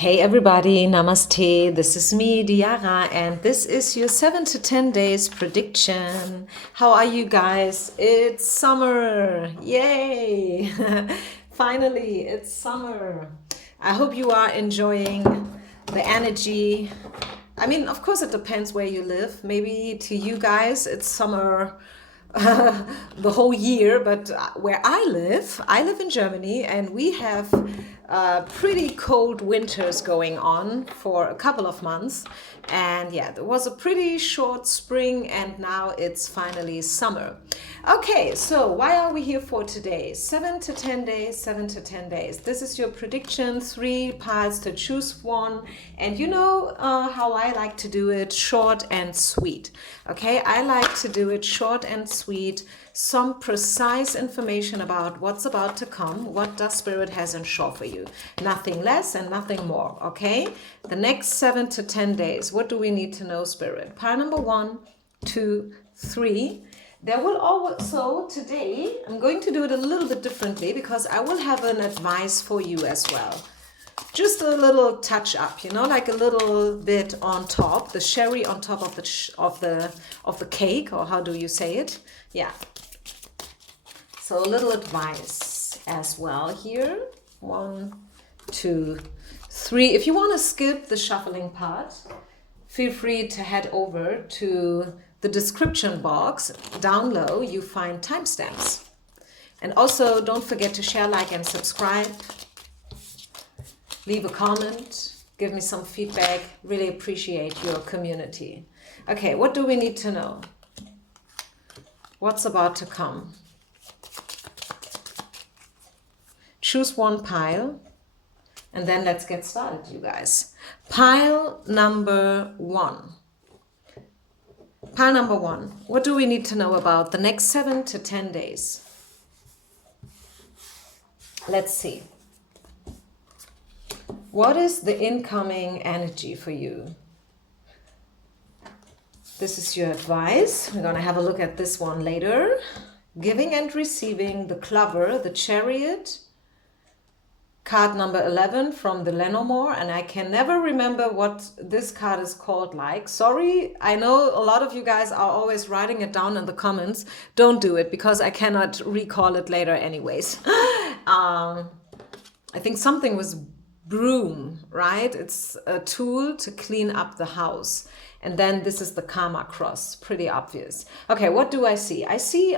Hey everybody, namaste. This is me, Diara, and this is your 7 to 10 days prediction. How are you guys? It's summer. Yay! Finally, it's summer. I hope you are enjoying the energy. I mean, of course, it depends where you live. Maybe to you guys, it's summer the whole year, but where I live in Germany, and we have pretty cold winters going on for a couple of months. And yeah, there was a pretty short spring, and now it's finally summer. Okay, so why are we here for today? 7 to 10 days, 7 to 10 days. This is your prediction, 3 parts to choose one. And you know how I like to do it, short and sweet. Okay, I like to do it short and sweet, some precise information about what's about to come, what does Spirit has in store for you. Nothing less and nothing more, okay? The next 7 to 10 days, what do we need to know, Spirit? Pile number 1, 2, 3. There will also, today, I'm going to do it a little bit differently because I will have an advice for you as well. Just a little touch up, you know, like a little bit on top, the cherry on top of the cake, or how do you say it? Yeah. So a little advice as well here. 1, 2, 3. If you want to skip the shuffling part, feel free to head over to the description box. Down low, you find timestamps. And also don't forget to share, like, and subscribe. Leave a comment, give me some feedback. Really appreciate your community. Okay, what do we need to know? What's about to come? Choose one pile, and then let's get started, you guys. Pile number 1. Pile number 1. What do we need to know about the next 7 to 10 days? Let's see. What is the incoming energy for you? This is your advice. We're going to have a look at this one later. Giving and receiving, the Clover, the Chariot, card number 11 from the Lenormand, and I can never remember what this card is called like. Sorry, I know a lot of you guys are always writing it down in the comments. Don't do it because I cannot recall it later anyways. I think something was broom, right? It's a tool to clean up the house. And then this is the Karma cross, pretty obvious. Okay, what do I see? I see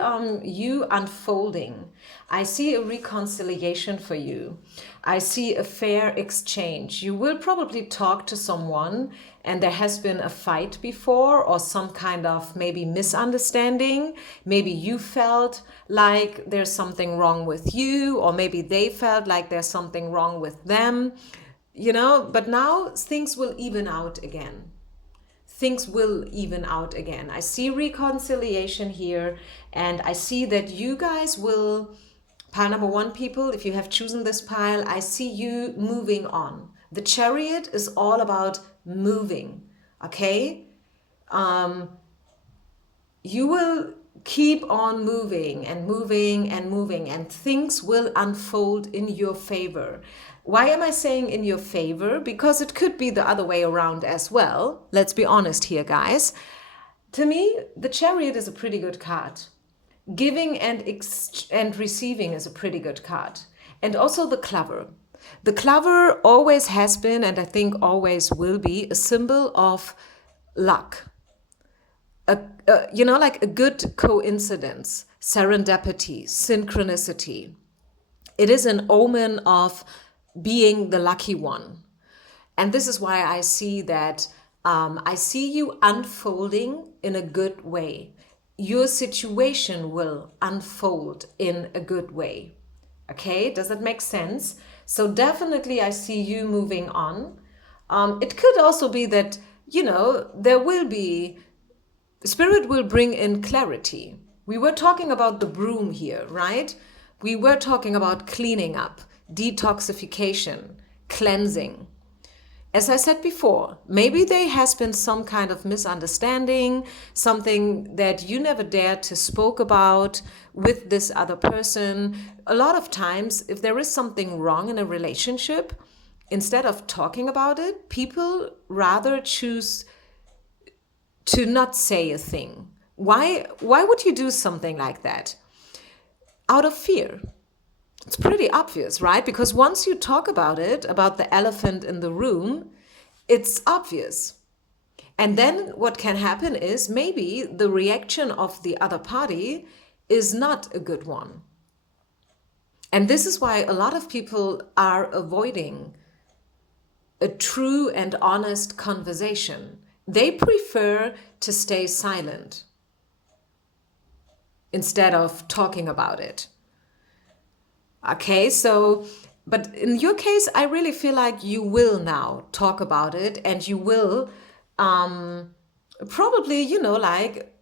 you unfolding. I see a reconciliation for you. I see a fair exchange. You will probably talk to someone and there has been a fight before, or some kind of maybe misunderstanding. Maybe you felt like there's something wrong with you, or maybe they felt like there's something wrong with them, you know, but now things will even out again. Things will even out again. I see reconciliation here, and I see that you guys will, pile number 1 people, if you have chosen this pile, I see you moving on. The Chariot is all about moving, okay? You will keep on moving and moving and moving, and things will unfold in your favor. Why am I saying in your favor? Because it could be the other way around as well. Let's be honest here, guys. To me, the Chariot is a pretty good card. Giving and receiving is a pretty good card. And also the Clover. The Clover always has been, and I think always will be, a symbol of luck. You know, like a good coincidence, serendipity, synchronicity. It is an omen of being the lucky one. And this is why I see that I see you unfolding in a good way. Your situation will unfold in a good way. Okay, does that make sense? So definitely I see you moving on. It could also be that, you know, there will be, Spirit will bring in clarity. We were talking about the broom here, right? We were talking about cleaning up, detoxification, cleansing. As I said before, maybe there has been some kind of misunderstanding, something that you never dared to spoke about with this other person. A lot of times, if there is something wrong in a relationship, instead of talking about it, people rather choose to not say a thing. Why would you do something like that? Out of fear. It's pretty obvious, right? Because once you talk about it, about the elephant in the room, it's obvious. And then what can happen is maybe the reaction of the other party is not a good one. And this is why a lot of people are avoiding a true and honest conversation. They prefer to stay silent instead of talking about it. Okay, so, but in your case, I really feel like you will now talk about it, and you will probably, like,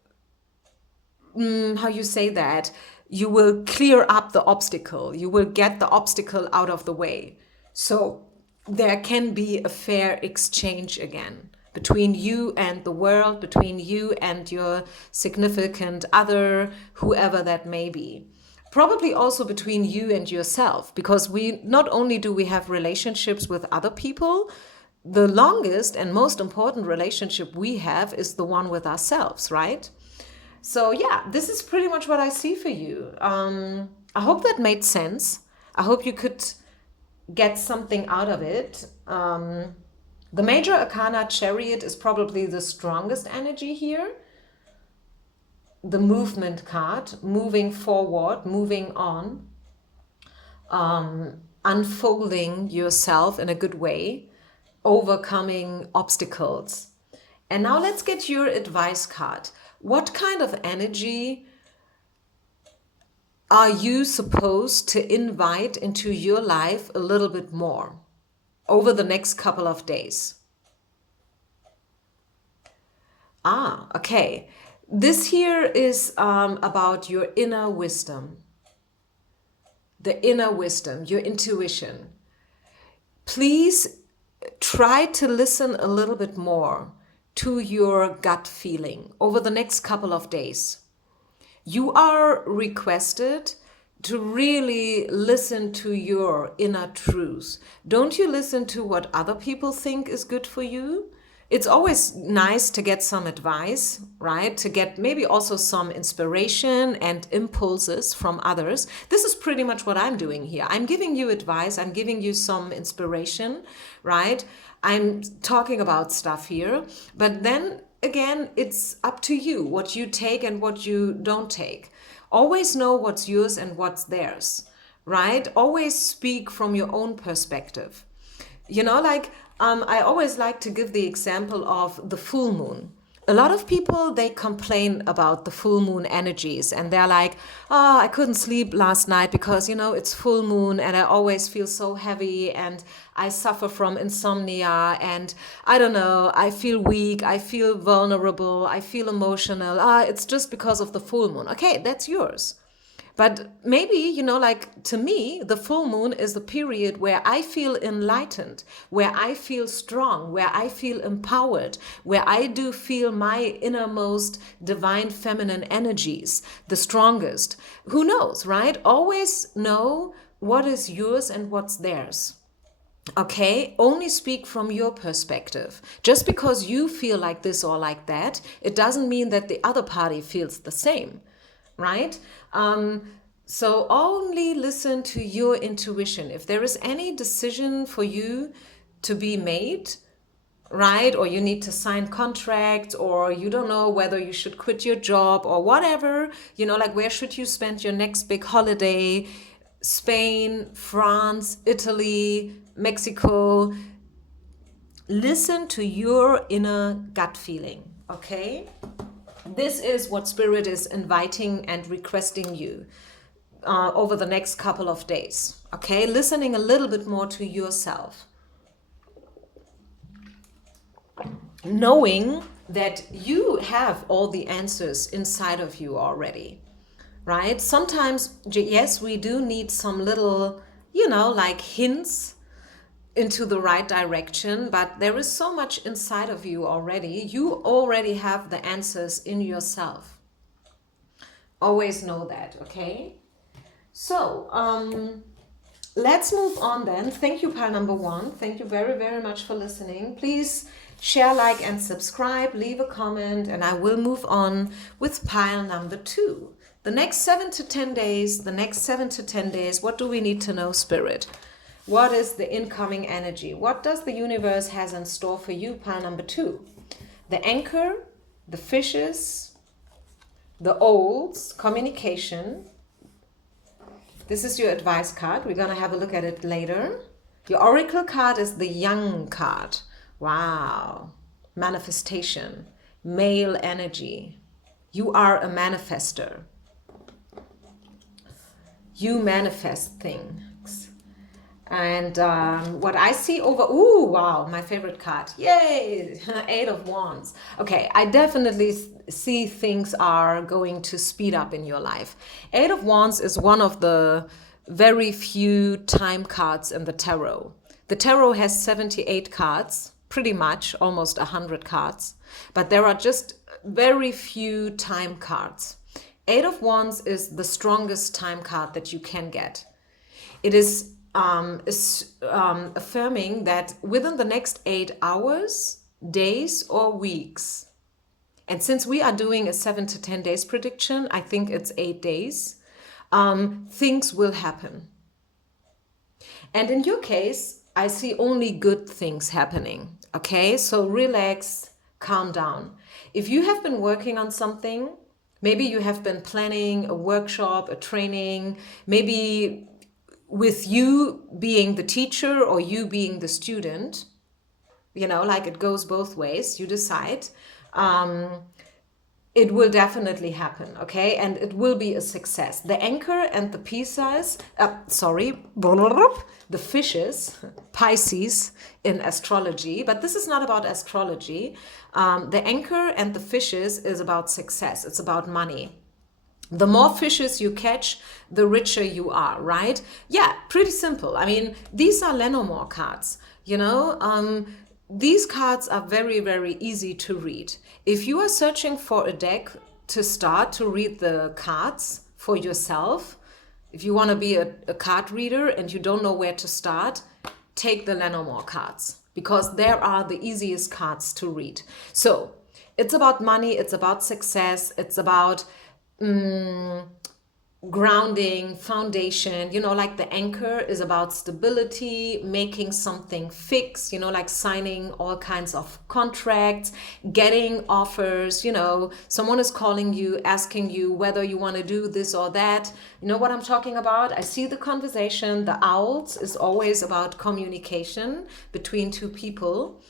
how you say that, you will clear up the obstacle. You will get the obstacle out of the way. So there can be a fair exchange again between you and the world, between you and your significant other, whoever that may be. Probably also between you and yourself, because we not only do we have relationships with other people, the longest and most important relationship we have is the one with ourselves, right? So yeah, this is pretty much what I see for you. I hope that made sense. I hope you could get something out of it. The major arcana Chariot is probably the strongest energy here. The movement card, moving forward, moving on, unfolding yourself in a good way, overcoming obstacles. And now let's get your advice card. What kind of energy are you supposed to invite into your life a little bit more over the next couple of days? Okay. This here is about your inner wisdom. The inner wisdom, your intuition. Please try to listen a little bit more to your gut feeling over the next couple of days. You are requested to really listen to your inner truth. Don't you listen to what other people think is good for you. It's always nice to get some advice, right? To get maybe also some inspiration and impulses from others. This is pretty much what I'm doing here. I'm giving you advice. I'm giving you some inspiration, right? I'm talking about stuff here. But then again, it's up to you what you take and what you don't take. Always know what's yours and what's theirs, right? Always speak from your own perspective. I always like to give the example of the full moon. A lot of people, they complain about the full moon energies, and they're like, I couldn't sleep last night because, it's full moon and I always feel so heavy and I suffer from insomnia and I don't know, I feel weak, I feel vulnerable, I feel emotional. It's just because of the full moon. Okay, that's yours. But maybe, to me, the full moon is the period where I feel enlightened, where I feel strong, where I feel empowered, where I do feel my innermost divine feminine energies, the strongest. Who knows, right? Always know what is yours and what's theirs. Okay, only speak from your perspective. Just because you feel like this or like that, it doesn't mean that the other party feels the same. Right? So only listen to your intuition. If there is any decision for you to be made, right? Or you need to sign contracts, or you don't know whether you should quit your job or whatever, where should you spend your next big holiday? Spain, France, Italy, Mexico. Listen to your inner gut feeling, okay? This is what Spirit is inviting and requesting you over the next couple of days. Okay, listening a little bit more to yourself. Knowing that you have all the answers inside of you already, right? Sometimes, yes, we do need some little, hints into the right direction, but there is so much inside of you already. You already have the answers in yourself. Always know that, okay? So, Let's move on then. Thank you, pile number one. Thank you very, very much for listening. Please share, like, and subscribe. Leave a comment, and I will move on with pile number two. The next 7 to 10 days, what do we need to know, Spirit? What is the incoming energy? What does the universe has in store for you, pile number two? The anchor, the fishes, the olds, communication. This is your advice card. We're going to have a look at it later. Your oracle card is the young card. Wow. Manifestation, male energy. You are a manifester. You manifest things. And what I see over, ooh, wow, my favorite card. Yay, 8 of Wands. Okay, I definitely see things are going to speed up in your life. 8 of Wands is one of the very few time cards in the tarot. The tarot has 78 cards, pretty much, almost 100 cards. But there are just very few time cards. 8 of Wands is the strongest time card that you can get. It is affirming that within the next 8 hours, days, or weeks, and since we are doing a 7 to 10 days prediction, I think it's 8 days, things will happen. And in your case, I see only good things happening. Okay, so relax, calm down. If you have been working on something, maybe you have been planning a workshop, a training, maybe with you being the teacher or you being the student, you know, like it goes both ways, you decide, it will definitely happen, okay? And it will be a success. The anchor and the Pisces, the fishes, Pisces in astrology, but this is not about astrology. The anchor and the fishes is about success. It's about money. The more fishes you catch, the richer you are, right? Yeah, pretty simple. I mean, these are Lenormand cards, you know? These cards are very, very easy to read. If you are searching for a deck to start to read the cards for yourself, if you want to be a card reader and you don't know where to start, take the Lenormand cards because there are the easiest cards to read. So it's about money, it's about success, it's about grounding, foundation, you know, like the anchor is about stability, making something fix, you know, like signing all kinds of contracts, getting offers, you know, someone is calling you, asking you whether you want to do this or that. You know what I'm talking about? I see the conversation. The owls is always about communication between two people.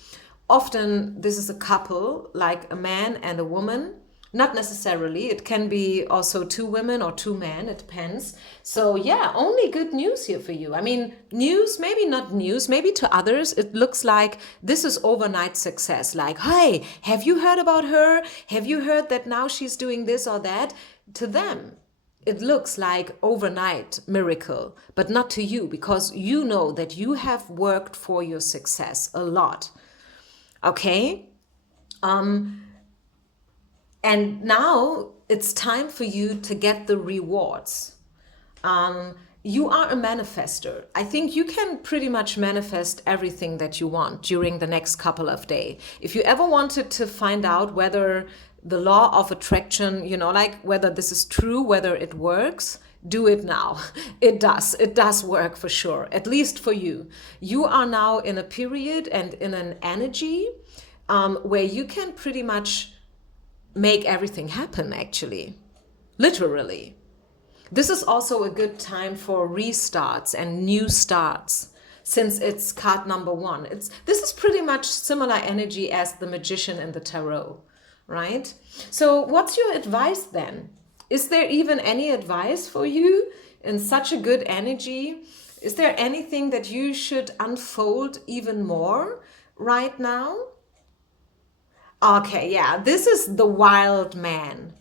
Often this is a couple, like a man and a woman. Not necessarily. It can be also 2 women or 2 men. It depends. So yeah, only good news here for you. I mean, news, maybe not news, maybe to others, it looks like this is overnight success. Like, hey, have you heard about her? Have you heard that now she's doing this or that? To them, it looks like overnight miracle, but not to you because you know that you have worked for your success a lot. Okay? And now it's time for you to get the rewards. You are a manifester. I think you can pretty much manifest everything that you want during the next couple of days. If you ever wanted to find out whether the law of attraction, you know, like whether this is true, whether it works, do it now. It does work for sure, at least for you. You are now in a period and in an energy where you can pretty much make everything happen, actually, literally. This is also a good time for restarts and new starts since it's card number 1. This is pretty much similar energy as the Magician in the tarot, right? So what's your advice then? Is there even any advice for you in such a good energy? Is there anything that you should unfold even more right now? Okay, yeah, this is the wild man.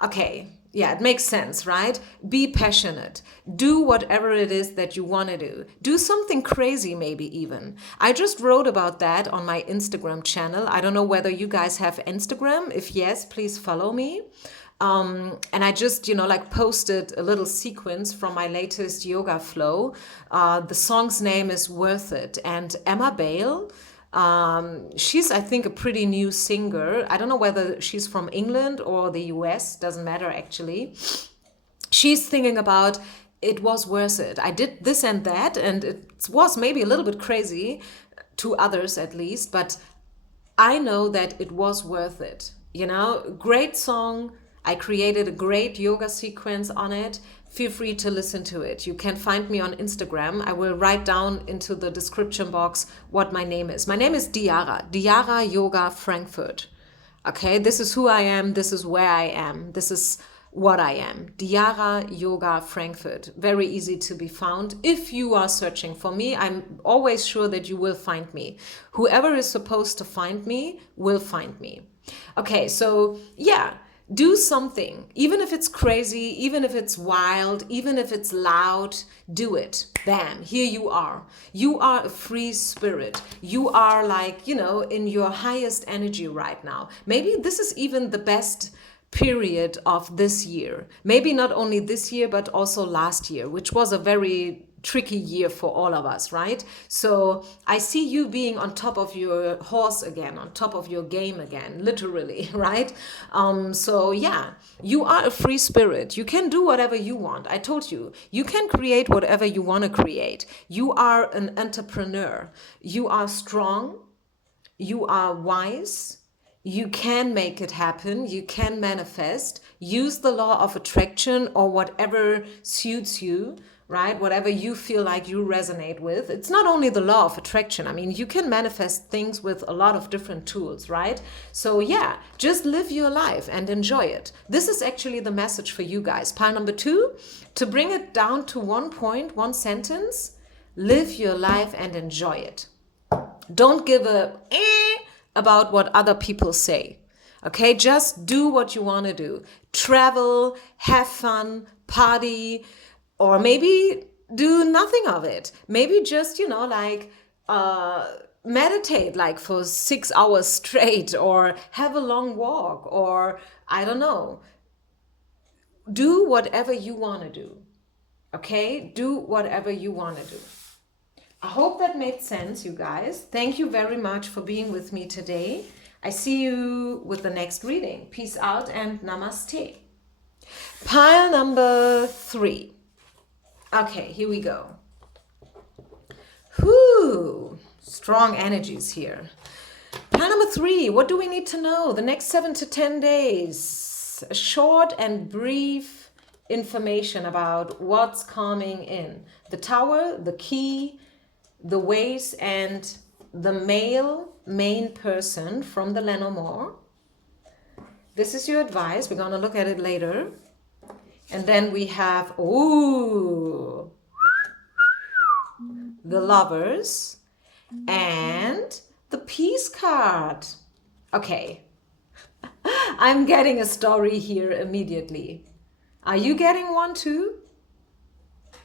Okay, yeah, it makes sense, right? Be passionate. Do whatever it is that you want to do. Do something crazy, maybe even. I just wrote about that on my Instagram channel. I don't know whether you guys have Instagram. If yes, please follow me. And I just, like posted a little sequence from my latest yoga flow. The song's name is Worth It. And Emma Bale, she's, I think, a pretty new singer. I don't know whether she's from England or the US, doesn't matter actually. She's thinking about it was worth it. I did this and that, and it was maybe a little bit crazy to others at least, but I know that it was worth it. Great song. I created a great yoga sequence on it. Feel free to listen to it. You can find me on Instagram. I will write down into the description box what my name is. My name is Diara Yoga Frankfurt. Okay, this is who I am. This is where I am. This is what I am. Diara Yoga Frankfurt. Very easy to be found. If you are searching for me, I'm always sure that you will find me. Whoever is supposed to find me will find me. Okay, so yeah, do something. Even if it's crazy, even if it's wild, even if it's loud, do it. Bam, here you are. You are a free spirit. You are like, in your highest energy right now. Maybe this is even the best period of this year. Maybe not only this year, but also last year, which was a very tricky year for all of us, right? So I see you being on top of your horse again, on top of your game again, literally, right? So yeah, you are a free spirit. You can do whatever you want. I told you, you can create whatever you want to create. You are an entrepreneur. You are strong. You are wise. You can make it happen. You can manifest. Use the law of attraction or whatever suits you, right? Whatever you feel like you resonate with. It's not only the law of attraction. I mean, you can manifest things with a lot of different tools, right? So yeah, just live your life and enjoy it. This is actually the message for you guys. Pile number 2, to bring it down to one point, one sentence, live your life and enjoy it. Don't give a about what other people say. Okay, just do what you want to do. Travel, have fun, party, or maybe do nothing of it. Maybe just, meditate like for 6 hours straight, or have a long walk, or I don't know. Do whatever you want to do. Okay, do whatever you want to do. I hope that made sense, you guys. Thank you very much for being with me today. I see you with the next reading. Peace out and namaste. Pile number 3. Okay, here we go. Whoo, strong energies here. Pile number 3, what do we need to know? The next 7 to 10 days. A short and brief information about what's coming in. The Tower, the Key, the Ways, and the main person from the Lenormand. This is your advice. We're going to look at it later. And then we have, the Lovers and the Peace card. Okay. I'm getting a story here immediately. Are you getting one too?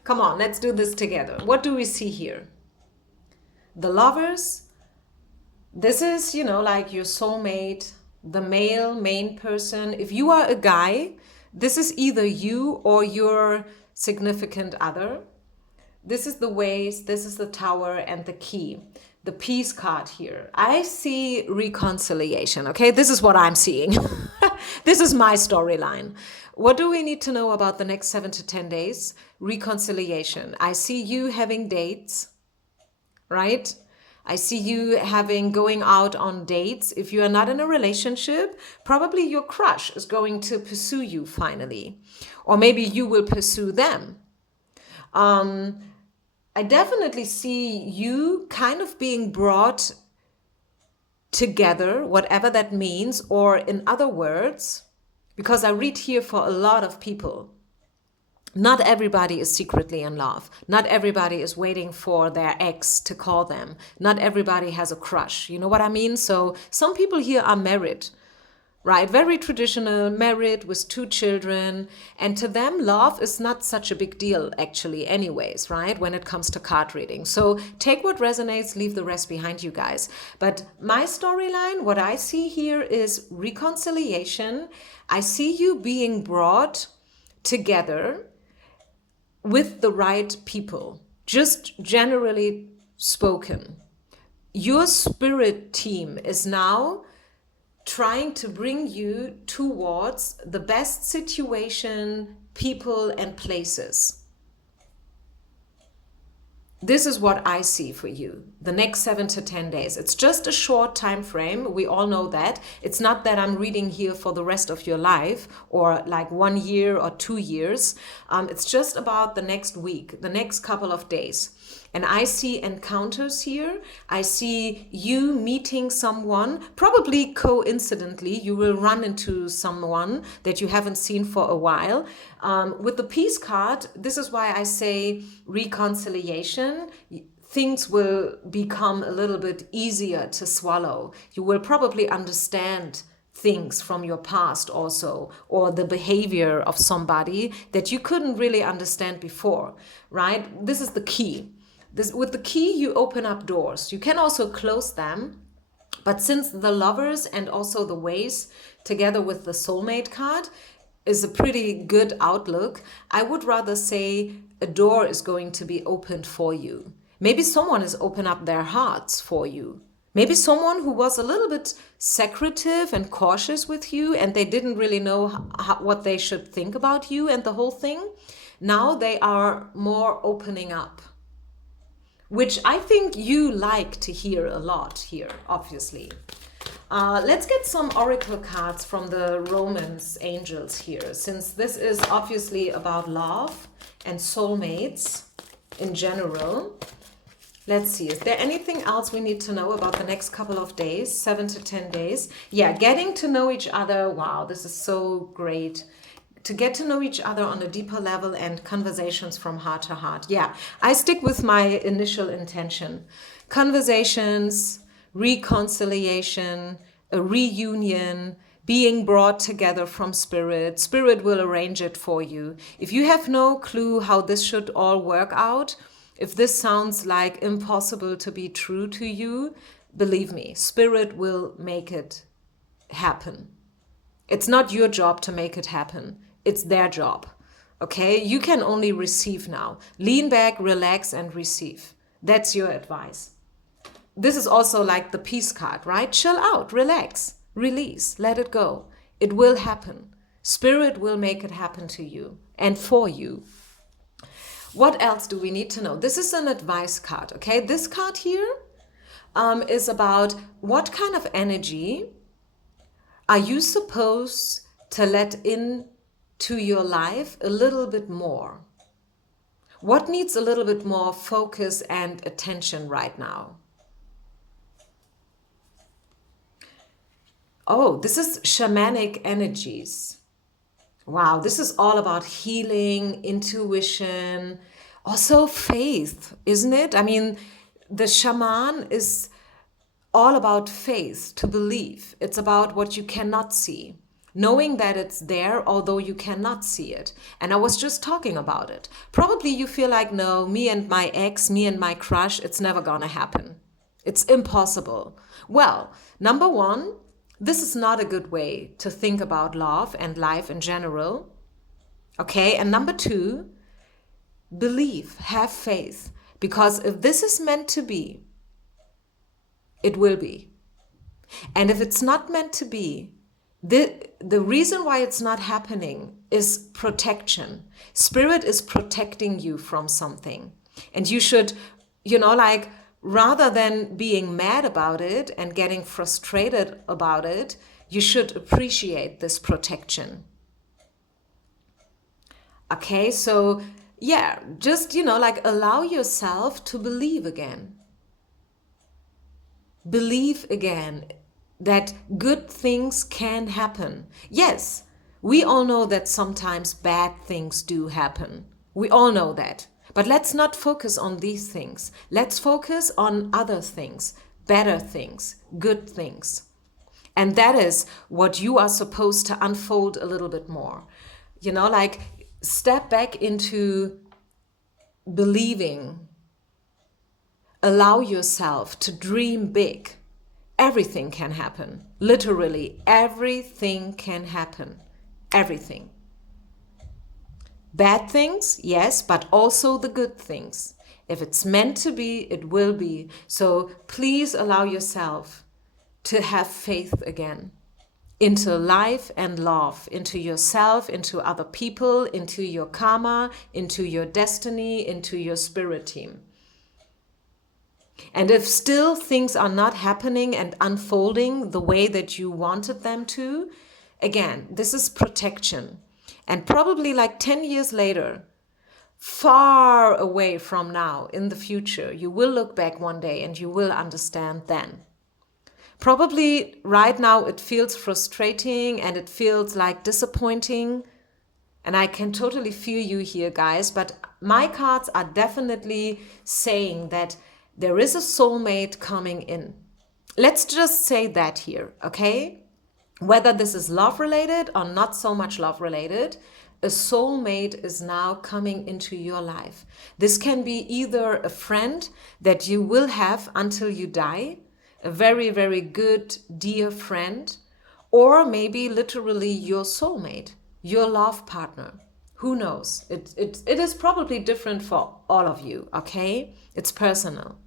Come on, let's do this together. What do we see here? The Lovers. This is, like your soulmate, the main person. If you are a guy, this is either you or your significant other. This is the Ways, this is the Tower, and the Key. The Peace card here. I see reconciliation, okay? This is what I'm seeing. This is my storyline. What do we need to know about the next 7 to 10 days? Reconciliation. I see you having dates, right? I see you going out on dates. If you are not in a relationship, probably your crush is going to pursue you finally. Or maybe you will pursue them. I definitely see you kind of being brought together, whatever that means, or in other words, because I read here for a lot of people. Not everybody is secretly in love. Not everybody is waiting for their ex to call them. Not everybody has a crush. You know what I mean? So some people here are married. right? Very traditional, married with 2 children. And to them, love is not such a big deal, actually, anyways, right? When it comes to card reading. So take what resonates, leave the rest behind, you guys. But my storyline, what I see here is reconciliation. I see you being brought together with the right people, just generally spoken. Your spirit team is now trying to bring you towards the best situation, people, and places. This is what I see for you the next 7 to 10 days. It's just a short time frame. We all know that. It's not that I'm reading here for the rest of your life or like 1 year or 2 years. It's just about the next week, the next couple of days. And I see encounters here. I see you meeting someone, probably coincidentally, you will run into someone that you haven't seen for a while. With the peace card, this is why I say reconciliation. Things will become a little bit easier to swallow. You will probably understand things from your past also, or the behavior of somebody that you couldn't really understand before, right? This is the key. With the key, you open up doors. You can also close them. But since the lovers and also the ways, together with the soulmate card, is a pretty good outlook, I would rather say a door is going to be opened for you. Maybe someone has opened up their hearts for you. Maybe someone who was a little bit secretive and cautious with you and they didn't really know what they should think about you and the whole thing. Now they are more opening up, which I think you like to hear a lot here, obviously. Let's get some oracle cards from the Romance angels here, since this is obviously about love and soulmates in general. Let's see, is there anything else we need to know about the next couple of days, 7 to 10 days? Yeah, getting to know each other. Wow, this is so great. To get to know each other on a deeper level and conversations from heart to heart. Yeah, I stick with my initial intention. Conversations, reconciliation, a reunion, being brought together from spirit. Spirit will arrange it for you. If you have no clue how this should all work out, if this sounds like impossible to be true to you, believe me, spirit will make it happen. It's not your job to make it happen. It's their job. Okay? You can only receive now. Lean back, relax, and receive. That's your advice. This is also like the peace card, right? Chill out, relax, release, let it go. It will happen. Spirit will make it happen to you and for you. What else do we need to know? This is an advice card, okay? This card here is about what kind of energy are you supposed to let in to your life a little bit more? What needs a little bit more focus and attention right now? Oh, this is shamanic energies. Wow, this is all about healing, intuition, also faith, isn't it? I mean, the shaman is all about faith, to believe. It's about what you cannot see. Knowing that it's there, although you cannot see it. And I was just talking about it. Probably you feel like, no, me and my ex, me and my crush, it's never gonna happen. It's impossible. Well, number one, this is not a good way to think about love and life in general. Okay, and number two, believe, have faith. Because if this is meant to be, it will be. And if it's not meant to be, the reason why it's not happening is protection. Spirit is protecting you from something. And you should, like, rather than being mad about it and getting frustrated about it, you should appreciate this protection. Okay, so yeah, just, like allow yourself to believe again. Believe again that good things can happen. Yes, we all know that sometimes bad things do happen. We all know that. But let's not focus on these things. Let's focus on other things, better things, good things. And that is what you are supposed to unfold a little bit more. You know, like step back into believing. Allow yourself to dream big. Everything can happen. Literally, everything can happen. Everything. Bad things, yes, but also the good things. If it's meant to be, it will be. So please allow yourself to have faith again into life and love, into yourself, into other people, into your karma, into your destiny, into your spirit team. And if still things are not happening and unfolding the way that you wanted them to, again, this is protection. And probably like 10 years later, far away from now in the future, you will look back one day and you will understand then. Probably right now it feels frustrating and it feels like disappointing. And I can totally feel you here, guys. But my cards are definitely saying that there is a soulmate coming in. Let's just say that here, okay? Whether this is love related or not so much love related, a soulmate is now coming into your life. This can be either a friend that you will have until you die, a very, very good, dear friend, or maybe literally your soulmate, your love partner. Who knows? It is probably different for all of you, okay? It's personal.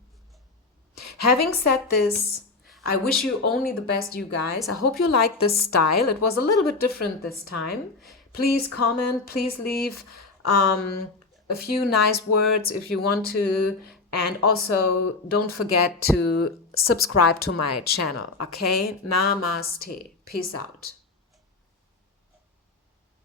Having said this, I wish you only the best, you guys. I hope you like this style. It was a little bit different this time. Please comment, please leave a few nice words if you want to. And also don't forget to subscribe to my channel, okay? Namaste. Peace out.